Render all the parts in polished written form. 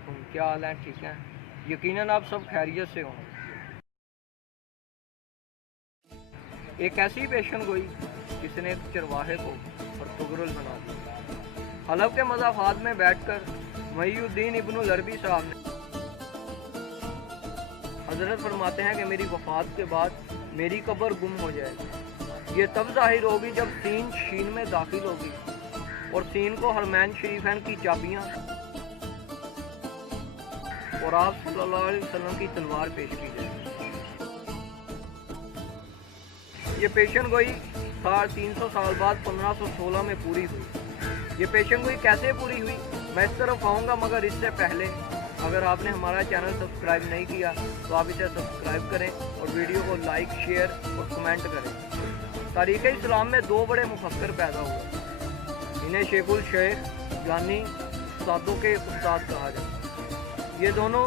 علیکم، کیا حال ہیں؟ ٹھیک ہیں؟ یقیناً آپ سب خیریت سے ہوں۔ ایک ایسی پیشن گوئی جس نے ایک چرواہے کو ارطغرل بنا دیا۔ حلب کے مضافات میں بیٹھ کر محی الدین ابن العربی صاحب نے حضرت فرماتے ہیں کہ میری وفات کے بعد میری قبر گم ہو جائے گی۔ یہ تب ظاہر ہوگی جب سین شین میں داخل ہوگی اور سین کو حرمین شریفین کی چابیاں اور آپ صلی اللہ علیہ وسلم کی تلوار پیش کی جائے۔ یہ پیشن گوئی 300 سال بعد 1516 میں پوری ہوئی۔ یہ پیشن گوئی کیسے پوری ہوئی میں اس طرف آؤں گا، مگر اس سے پہلے اگر آپ نے ہمارا چینل سبسکرائب نہیں کیا تو آپ اسے سبسکرائب کریں اور ویڈیو کو لائک، شیئر اور کمنٹ کریں۔ تاریخ اسلام میں 2 بڑے مفکر پیدا ہوئے، انہیں شیخ الشیخ یعنی استادوں کے استاد کہا جاتا ہے۔ یہ دونوں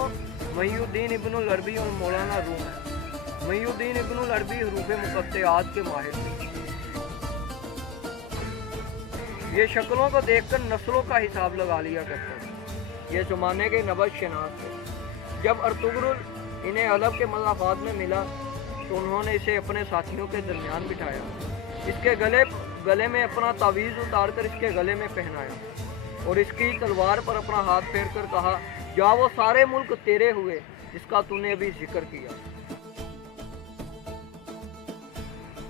محی الدین ابن العربی اور مولانا روم ہیں۔ محی الدین ابن العربی حروف مقطعات کے ماہر تھے۔ یہ شکلوں کو دیکھ کر نسلوں کا حساب لگا لیا کرتے تھے۔ یہ زمانے کے نبض شناس تھے۔ جب ارطغرل انہیں حلب کے مضافات میں ملا تو انہوں نے اسے اپنے ساتھیوں کے درمیان بٹھایا، اس کے گلے میں اپنا تعویذ اتار کر اس کے گلے میں پہنایا اور اس کی تلوار پر اپنا ہاتھ پھیر کر کہا، جا وہ سارے ملک تیرے ہوئے جس کا تو نے ابھی ذکر کیا۔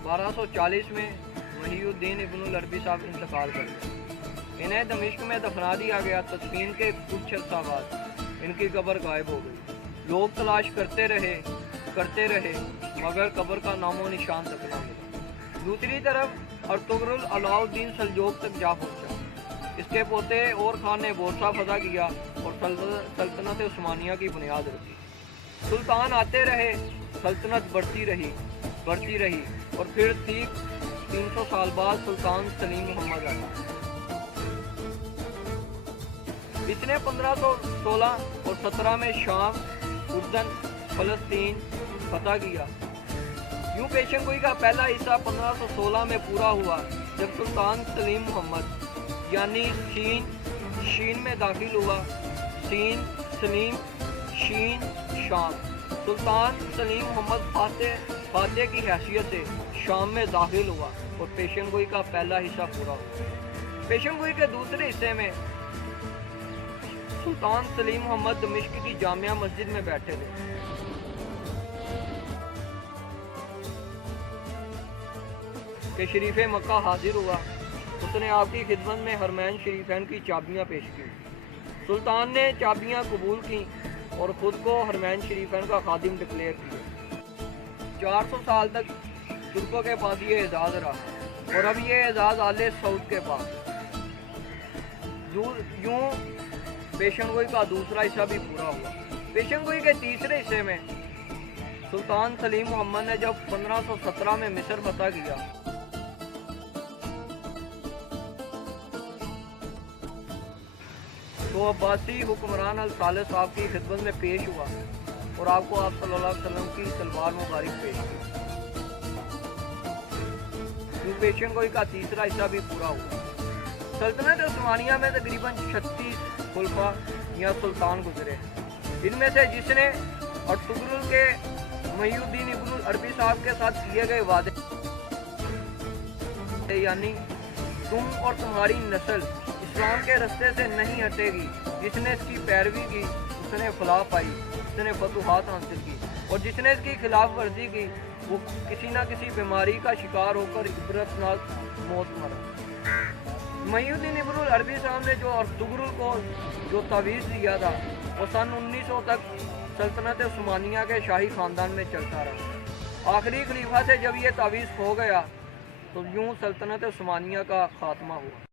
1240 میں محی الدین ابن العربی صاحب انتقال کر گئے۔ انہیں دمشق میں دفنا دیا گیا۔ تدفین کے کچھ عرصہ بعد ان کی قبر غائب ہو گئی۔ لوگ تلاش کرتے رہے مگر قبر کا نام و نشان تک نہ ملا۔ دوسری طرف ارطغرل علاء الدین سلجوق تک جا پہنچا۔ اس کے پوتے اور خان نے بورصہ فتح کیا اور سلطنت عثمانیہ کی بنیاد رکھی۔ سلطان آتے رہے، سلطنت بڑھتی رہی اور پھر 300 سال بعد سلطان سلیم محمد آیا۔ اس نے 1516 اور 17 میں شام، اردن، فلسطین فتح کیا۔ یوں پیشن گوئی کا پہلا حصہ 1516 میں پورا ہوا جب سلطان سلیم محمد یعنی شین میں داخل ہوا۔ سین، سلیم، شین، شام۔ سلطان سلیم محمد فاتح کی حیثیت سے شام میں داخل ہوا اور پیشن گوئی کا پہلا حصہ پورا ہوا۔ پیشن گوئی کے دوسرے حصے میں سلطان سلیم محمد دمشق کی جامعہ مسجد میں بیٹھے تھے۔ کہ شریف مکہ حاضر ہوا، اس نے آپ کی خدمت میں حرمین شریفین کی چابیاں پیش کی۔ سلطان نے چابیاں قبول کی اور خود کو حرمین شریفین کا خادم ڈکلیئر کیا۔ 400 سال تک ترکوں کے پاس یہ اعزاز رہا اور اب یہ اعزاز آل سعود کے پاس۔ یوں پیشن گوئی کا دوسرا حصہ بھی پورا ہوا۔ پیشن گوئی کے تیسرے حصے میں سلطان سلیم محمد نے جب 1517 میں مصر فتح کیا تو عباسی حکمران الثالث صاحب کی خدمت میں پیش ہوا اور آپ کو آپ صلی اللہ علیہ وسلم کی تلوار مبارک پیش کی۔ پیشن گوئی کا تیسرا حصہ بھی پورا ہوا۔ سلطنت عثمانیہ میں تقریباً 36 خلفاء یا سلطان گزرے، ان میں سے جس نے ارطغرل کے محی الدین ابن العربی صاحب کے ساتھ کیے گئے وعدے یعنی تم اور تمہاری نسل اسلام کے رستے سے نہیں ہٹے گی، جس نے اس کی پیروی کی اس نے فلاح پائی، اس نے فتوحات حاصل کی، اور جس نے اس کی خلاف ورزی کی وہ کسی نہ کسی بیماری کا شکار ہو کر عبرتناک موت مرا۔ محی الدین ابن العربی صاحب نے جو ارطغرل کو جو تعویذ دیا تھا وہ سن 1900 تک سلطنت عثمانیہ کے شاہی خاندان میں چلتا رہا۔ آخری خلیفہ سے جب یہ تعویذ کھو گیا تو یوں سلطنت عثمانیہ کا خاتمہ ہوا۔